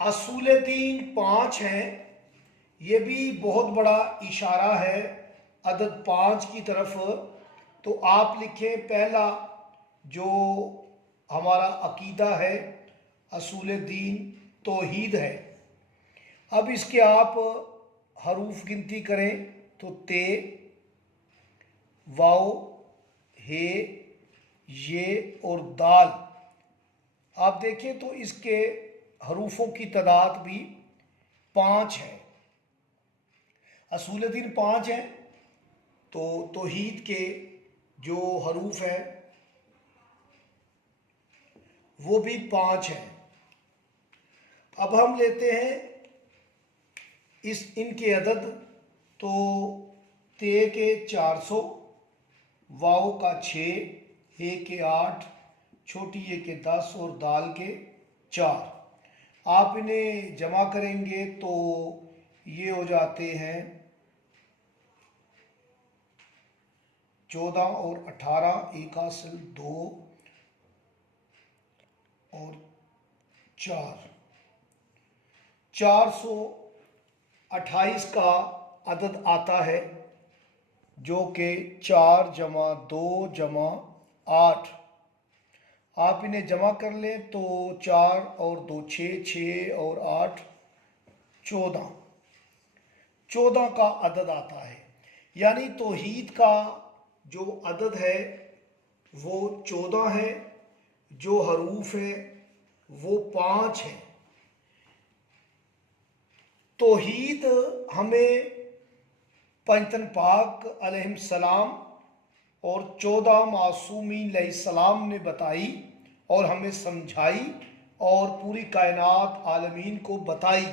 اصول دین 5 ہیں، یہ بھی بہت بڑا اشارہ ہے عدد 5 کی طرف۔ تو آپ لکھیں پہلا جو ہمارا عقیدہ ہے اصول دین توحید ہے۔ اب اس کے آپ حروف گنتی کریں تو تے، واو، ہے، یہ اور دال۔ آپ دیکھیں تو اس کے حروفوں کی تعداد بھی 5 ہے۔ اصول دین 5 ہیں تو توحید کے جو حروف ہیں وہ بھی 5 ہیں۔ اب ہم لیتے ہیں ان کے عدد، تو تے کے 400، واو کا 6، ہے کے 8، چھوٹی ہے کے 10 اور دال کے 4۔ آپ انہیں جمع کریں گے تو یہ ہو جاتے ہیں 14 اور 18، ایک حاصل 2 اور 4، 428 کا عدد آتا ہے، جو کہ 4 جمع 2 جمع 8۔ آپ انہیں جمع کر لیں تو 4 اور 2 6، 6 اور 8 14، 14 کا عدد آتا ہے۔ یعنی توحید کا جو عدد ہے وہ 14 ہے، جو حروف ہے وہ 5 ہیں۔ توحید ہمیں پنجتن پاک علیہ السلام اور 14 معصومین علیہ السلام نے بتائی اور ہمیں سمجھائی اور پوری کائنات عالمین کو بتائی۔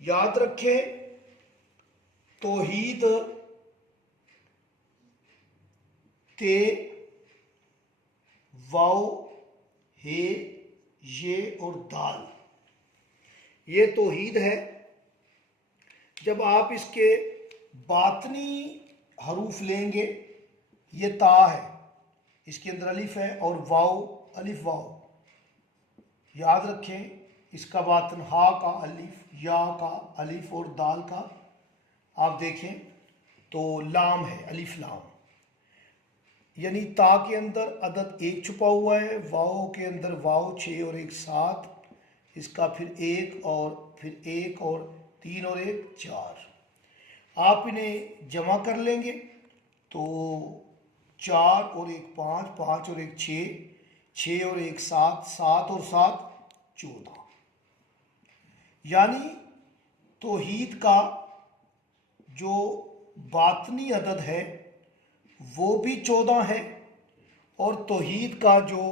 یاد رکھیں توحید تے، واو، ہے، یہ اور دال، یہ توحید ہے۔ جب آپ اس کے باطنی حروف لیں گے، یہ تا ہے، اس کے اندر الف ہے اور واو، الف واو یاد رکھیں۔ اس کا باطن ہا کا الف، یا کا الف اور دال کا آپ دیکھیں تو لام ہے، الف لام۔ یعنی تا کے اندر عدد 1 چھپا ہوا ہے، واو کے اندر واو 6 اور 1 7، اس کا پھر 1 اور پھر 1 اور 3 اور 1 4۔ آپ انہیں جمع کر لیں گے تو 4 اور 1 5، 5 اور 1 6، 6 اور 1 7، 7 اور 7 14۔ یعنی توحید کا جو باطنی عدد ہے وہ بھی 14 ہے، اور توحید کا جو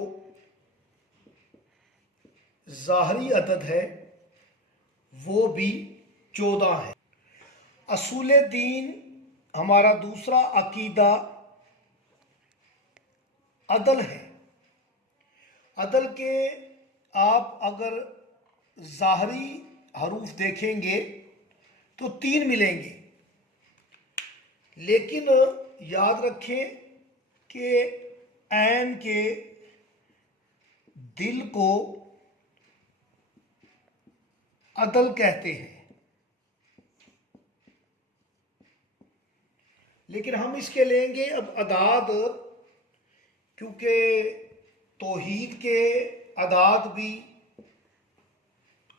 ظاہری عدد ہے وہ بھی 14 ہے۔ اصول دین ہمارا دوسرا عقیدہ عدل ہے۔ عدل کے آپ اگر ظاہری حروف دیکھیں گے تو 3 ملیں گے، لیکن یاد رکھیں کہ عین کے دل کو عدل کہتے ہیں، لیکن ہم اس کے لیں گے اب اعداد، کیونکہ توحید کے اعداد بھی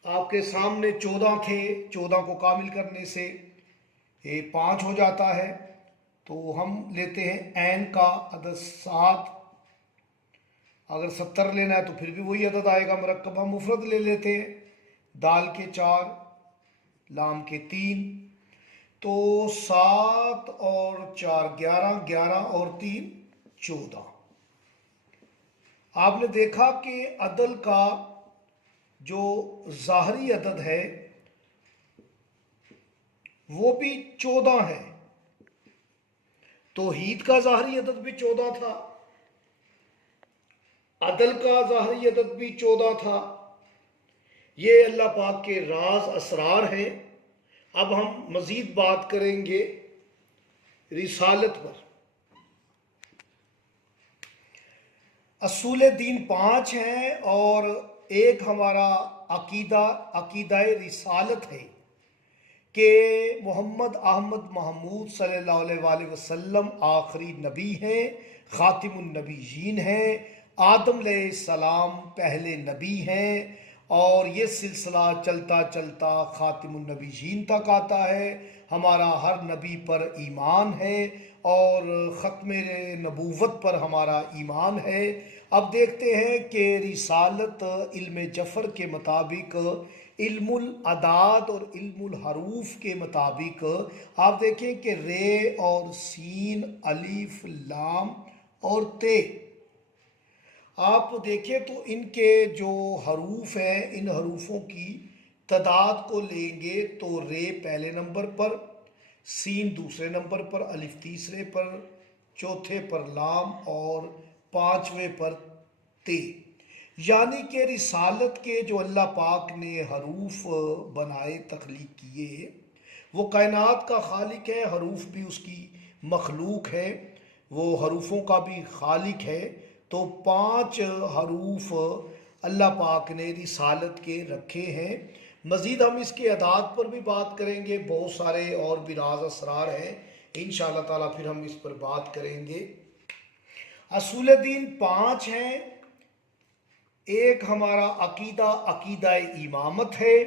آپ کے سامنے 14 تھے، 14 کو کامل کرنے سے 5 ہو جاتا ہے، تو ہم لیتے ہیں عین کا عدد 7۔ اگر 70 لینا ہے تو پھر بھی وہی عدد آئے گا، مرکبہ مفرد لے لیتے ہیں، دال کے 4، لام کے 3، تو 7 اور 4 11، 11 اور 3 14۔ آپ نے دیکھا کہ عدل کا جو ظاہری عدد ہے وہ بھی 14 ہے۔ توحید کا ظاہری عدد بھی 14 تھا، عدل کا ظاہری عدد بھی 14 تھا۔ یہ اللہ پاک کے راز اسرار ہیں۔ اب ہم مزید بات کریں گے رسالت پر۔ اصول دین 5 ہیں اور ایک ہمارا عقیدہ رسالت ہے کہ محمد احمد محمود صلی اللہ علیہ وآلہ وسلم آخری نبی ہیں، خاتم النبیین ہیں، آدم علیہ السلام پہلے نبی ہیں، اور یہ سلسلہ چلتا چلتا خاتم النبیین تک آتا ہے۔ ہمارا ہر نبی پر ایمان ہے اور ختم نبوت پر ہمارا ایمان ہے۔ اب دیکھتے ہیں کہ رسالت علم جفر کے مطابق، علم الاعداد اور علم الحروف کے مطابق آپ دیکھیں کہ رے اور سین، الف، لام اور تے، آپ دیکھیں تو ان کے جو حروف ہیں، ان حروفوں کی تعداد کو لیں گے تو رے پہلے نمبر پر، سین دوسرے نمبر پر، الف تیسرے پر، چوتھے پر لام اور پانچویں پر تے۔ یعنی کہ رسالت کے جو اللہ پاک نے حروف بنائے، تخلیق کیے، وہ کائنات کا خالق ہے، حروف بھی اس کی مخلوق ہے، وہ حروفوں کا بھی خالق ہے۔ تو 5 حروف اللہ پاک نے رسالت کے رکھے ہیں۔ مزید ہم اس کے اعداد پر بھی بات کریں گے، بہت سارے اور بھی راز اسرار ہیں، انشاءاللہ تعالیٰ پھر ہم اس پر بات کریں گے۔ اصول دین 5 ہیں۔ ایک ہمارا عقیدہ امامت ہے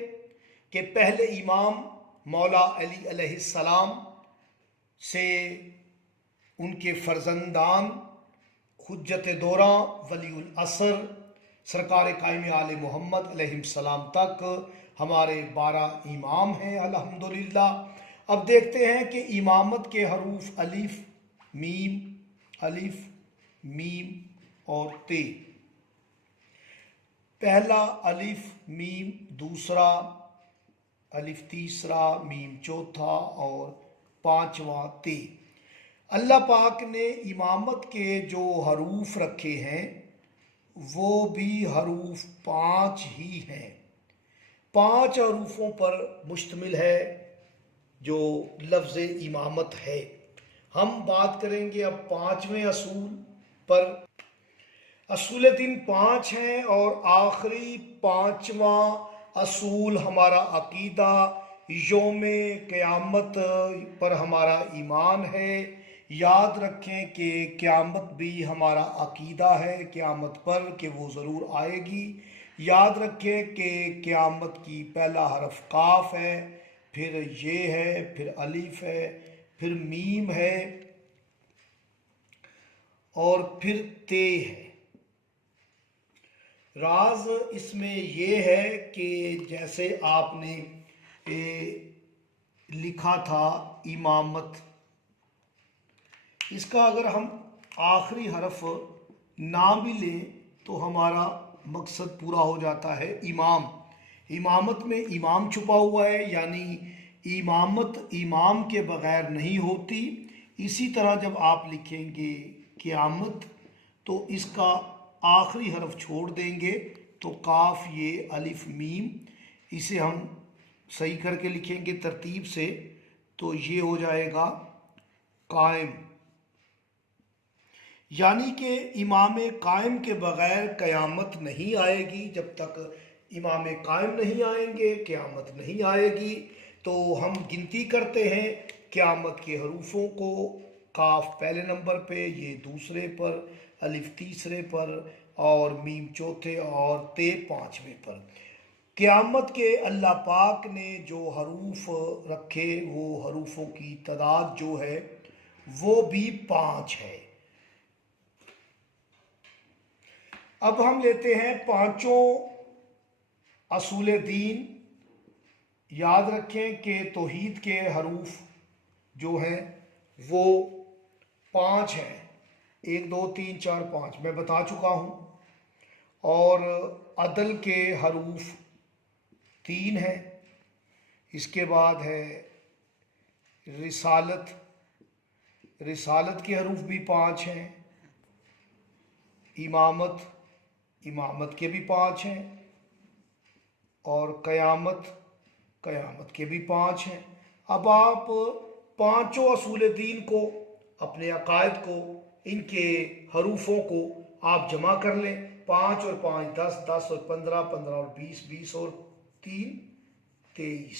کہ پہلے امام مولا علی علیہ السلام سے ان کے فرزندان حجت دوراں ولی العصر سرکار قائم آل محمد علیہ السلام تک ہمارے 12 امام ہیں الحمدللہ۔ اب دیکھتے ہیں کہ امامت کے حروف الف میم اور تے۔ پہلا الف میم، دوسرا الف تیسرا، میم چوتھا اور پانچواں تے۔ اللہ پاک نے امامت کے جو حروف رکھے ہیں وہ بھی حروف 5 ہی ہیں، 5 حروفوں پر مشتمل ہے جو لفظ امامت ہے۔ ہم بات کریں گے اب 5ویں اصول پر۔ اصول دین 5 ہیں اور آخری 5واں اصول ہمارا عقیدہ یوم قیامت پر ہمارا ایمان ہے۔ یاد رکھیں کہ قیامت بھی ہمارا عقیدہ ہے، قیامت پر کہ وہ ضرور آئے گی۔ یاد رکھیں کہ قیامت کی پہلا حرف قاف ہے، پھر یہ ہے، پھر الف ہے، پھر میم ہے اور پھر تے ہے۔ راز اس میں یہ ہے کہ جیسے آپ نے لکھا تھا امامت، اس کا اگر ہم آخری حرف نہ بھی لیں تو ہمارا مقصد پورا ہو جاتا ہے۔ امامت میں امام چھپا ہوا ہے، یعنی امامت امام کے بغیر نہیں ہوتی۔ اسی طرح جب آپ لکھیں گے قیامت تو اس کا آخری حرف چھوڑ دیں گے تو قاف یہ الف میم، اسے ہم صحیح کر کے لکھیں گے ترتیب سے تو یہ ہو جائے گا قائم۔ یعنی کہ امام قائم کے بغیر قیامت نہیں آئے گی، جب تک امام قائم نہیں آئیں گے قیامت نہیں آئے گی۔ تو ہم گنتی کرتے ہیں قیامت کے حروفوں کو، قاف پہلے نمبر پہ، یہ دوسرے پر، الف تیسرے پر اور میم چوتھے اور تے پانچویں پر۔ قیامت کے اللہ پاک نے جو حروف رکھے وہ حروفوں کی تعداد جو ہے وہ بھی 5 ہے۔ اب ہم لیتے ہیں 5 اصول دین۔ یاد رکھیں کہ توحید کے حروف جو ہیں وہ 5 ہیں، 1 2 3 4 5 میں بتا چکا ہوں، اور عدل کے حروف 3 ہیں۔ اس کے بعد ہے رسالت کے حروف بھی 5 ہیں، امامت کے بھی 5 ہیں، اور قیامت کے بھی 5 ہیں۔ اب آپ 5 اصول دین کو، اپنے عقائد کو، ان کے حروفوں کو آپ جمع کر لیں، 5 اور 5 10، 10 اور 15، 15 اور 20، 20 اور 3 23۔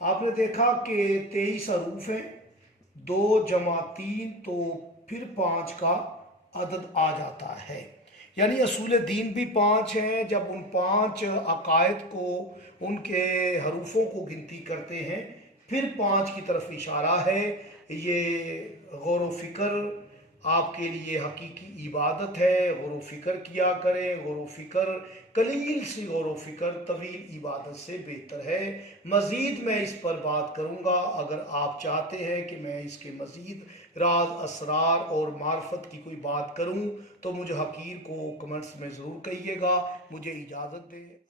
آپ نے دیکھا کہ 23 حروف ہیں، 2 جمع 3 تو پھر 5 کا عدد آ جاتا ہے۔ یعنی اصول دین بھی 5 ہیں۔ جب ان 5 عقائد کو، ان کے حروفوں کو گنتی کرتے ہیں، پھر 5 کی طرف اشارہ ہے۔ یہ غور و فکر آپ کے لیے حقیقی عبادت ہے۔ غور و فکر کیا کریں، غور و فکر، قلیل سی غور و فکر طویل عبادت سے بہتر ہے۔ مزید میں اس پر بات کروں گا۔ اگر آپ چاہتے ہیں کہ میں اس کے مزید راز، اسرار اور معرفت کی کوئی بات کروں تو مجھے حقیر کو کمنٹس میں ضرور کہیے گا۔ مجھے اجازت دیں۔